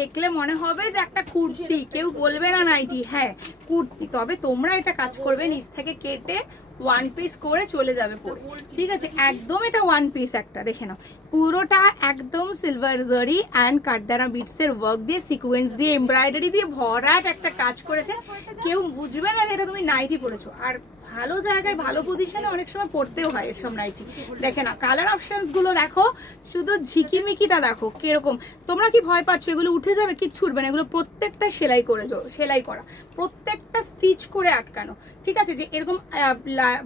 দেখলে মনে হবে যে একটা কুর্তি, কেউ বলবে না নাইটি, হ্যাঁ কুর্তি। তবে তোমরা এটা কাজ করবে, নিচ থেকে কেটে ওয়ান পিস করে চলে যাবে পরে, ঠিক আছে? একদম এটা ওয়ান পিস একটা, দেখে নাও পুরোটা একদম সিলভার জরি অ্যান্ড কাঠদানা বিটসের ওয়ার্ক দিয়ে, সিকোয়েন্স দিয়ে, এমব্রয়ডারি দিয়ে ভরাট একটা কাজ করেছে। কেউ বুঝবে না যে এটা তুমি নাইটি পরেছো। আর ভালো জায়গায় ভালো পজিশনে অনেক সময় পড়তেও হয় এসব নাইটি। দেখে না কালার অপশনস গুলো দেখো, শুধু ঝিকিমিকিটা দেখো কিরকম। তোমরা কি ভয় পাচ্ছ এগুলো উঠে যাবে? কিচ্ছু উঠবে না, এগুলো প্রত্যেকটা সেলাই করে, সেলাই করা, প্রত্যেকটা স্টিচ করে আটকানো, ঠিক আছে? যে এরকম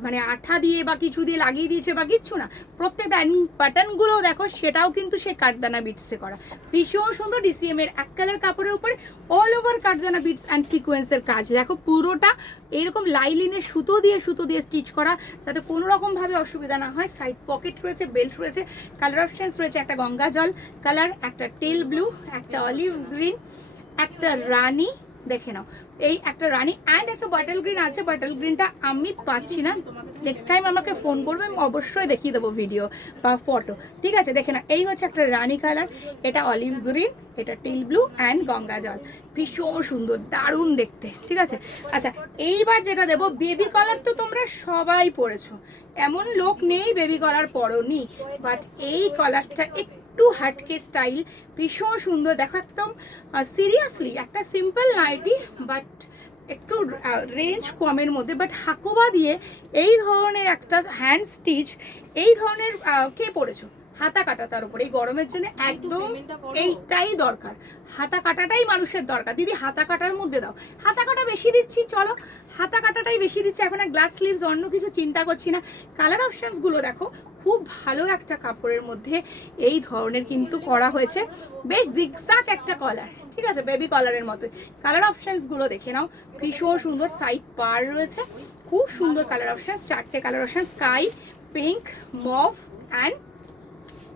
মানে আঠা দিয়ে বা কিছু দিয়ে লাগিয়ে দিয়েছে বা কিচ্ছু না, প্রত্যেকটা বাটনগুলো দেখো, সেটাও কিন্তু সে কাঠদানা বিটসে করা। ভীষণ সুন্দর ডিসিএম এর এক কালার কাপড়ের উপরে অল ওভার কাঠদানা বিটস অ্যান্ড সিকোয়েন্সের কাজ। দেখো পুরোটা এরকম লাইলিনের সুতো দিয়ে স্টিচ করা, যাতে কোনো রকম ভাবে অসুবিধা না হয়। সাইড পকেট রয়েছে, বেল্ট রয়েছে, কালার অপশনস রয়েছে একটা গঙ্গা জল কালার, একটা টেল ব্লু, একটা অলিভ গ্রিন, একটা রানী, দেখে নাও এই একটা রানী অ্যান্ড একটা বাটল গ্রিন আছে। বাটল গ্রিনটা আমি পাচ্ছি না, নেক্সট টাইম আমাকে ফোন করবে, আমি অবশ্যই দেখিয়ে দেবো ভিডিও বা ফটো, ঠিক আছে? দেখে না এই হচ্ছে একটা রানী কালার, এটা অলিভ গ্রিন, এটা টিল ব্লু অ্যান্ড গঙ্গা জল। ভীষণ সুন্দর, দারুণ দেখতে, ঠিক আছে? আচ্ছা এইবার যেটা দেবো, বেবি কালার তো তোমরা সবাই পরেছো, এমন লোক নেই বেবি কালার পরোনি, বাট এই কালারটা একটু হাটকে স্টাইল, ভীষণ সুন্দর। দেখো একদম সিরিয়াসলি একটা সিম্পল নাইটি, বাট একটু রেঞ্জ কমের মধ্যে, বাট হাকোবা দিয়ে এই ধরনের একটা হ্যান্ড স্টিচ, এই ধরনের কে পরেছো? হাতা কাটা, তার উপর এই গরমের জন্য একদম এইটাই দরকার, হাতা কাটাটাই মানুষের দরকার। দিদি হাতা কাটার মধ্যে দাও, হাতা কাটা বেশি দিচ্ছি, চলো হাতা কাটাটাই বেশি দিচ্ছি, এখন আর গ্লাস স্লিভস অন্য কিছু চিন্তা করছি না। কালার অপশনসগুলো দেখো, খুব ভালো একটা কাপড়ের মধ্যে এই ধরনের কিন্তু করা হয়েছে, বেশ জিগজ্যাগ একটা কলার, ঠিক আছে? বেবি কলারের মতো। কালার অপশনসগুলো দেখে নাও, ভীষণ সুন্দর, সাইড পার রয়েছে, খুব সুন্দর কালার অপশন, চারটে colour option, sky, pink, mauve and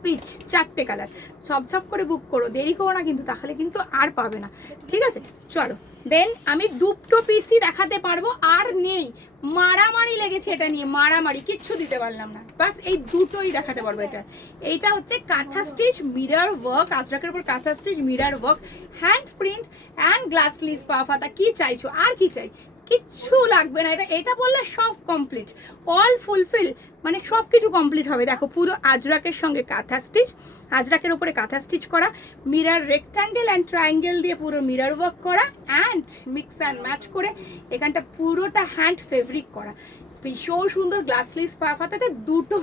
peach, চারটে কালার। ছপছপ করে বুক করো, দেরি করো না কিন্তু, তাহলে কিন্তু আর পাবে না, ঠিক আছে? চলো দেন আমি দুটো পিসই দেখাতে পারবো, আর নেই, মারামারি লেগেছে এটা নিয়ে, মারামারি, কিচ্ছু দিতে পারলাম না, বাস এই দুটোই দেখাতে পারবো। এইটা হচ্ছে কাঁথা স্টিচ মিরর ওয়ার্ক, আজরাকের উপর কাঁথা stitch mirror work, hand print and glass sleeves, পা ফাতা, কি চাইছো আর কি চাই? কিচ্ছু লাগবে না, এটা বললে সব কমপ্লিট, অল ফুলফিল, মানে সব কিছু কমপ্লিট হবে। দেখো পুরো আজরাকের সঙ্গে কাঁথা স্টিচ, আজরাকের উপরে কাঁথা স্টিচ করা, মিরর রেক্ট্যাঙ্গেল অ্যান্ড ট্রায়াঙ্গেল দিয়ে পুরো মিরর ওয়ার্ক করা, অ্যান্ড মিক্স অ্যান্ড ম্যাচ করে এখানটা পুরোটা হ্যান্ড ফেব্রিক করা, ভীষণ সুন্দর। গ্লাস স্লিভস পা ফাতাতে দুটো,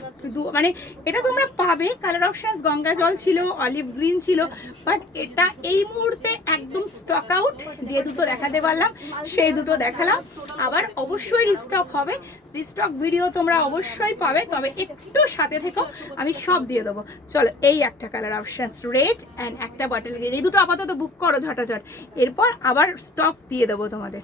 মানে এটা তোমরা পাবে। কালার অপশনস গঙ্গা জল ছিল, অলিভ গ্রিন ছিল, বাট এটা এই মুহূর্তে একদম স্টক আউট। যে দুটো দেখাতে পারলাম সেই দুটো দেখালাম, আবার অবশ্যই রিস্টক হবে, রিস্টক ভিডিও তোমরা অবশ্যই পাবে, তবে একটু সাথে থেকো, আমি সব দিয়ে দেবো। চলো এই একটা কালার অপশনস রেড অ্যান্ড একটা বাটল গ্রিন, এই দুটো আপাতত বুক করো ঝটাঝট, এরপর আবার স্টক দিয়ে দেবো তোমাদের।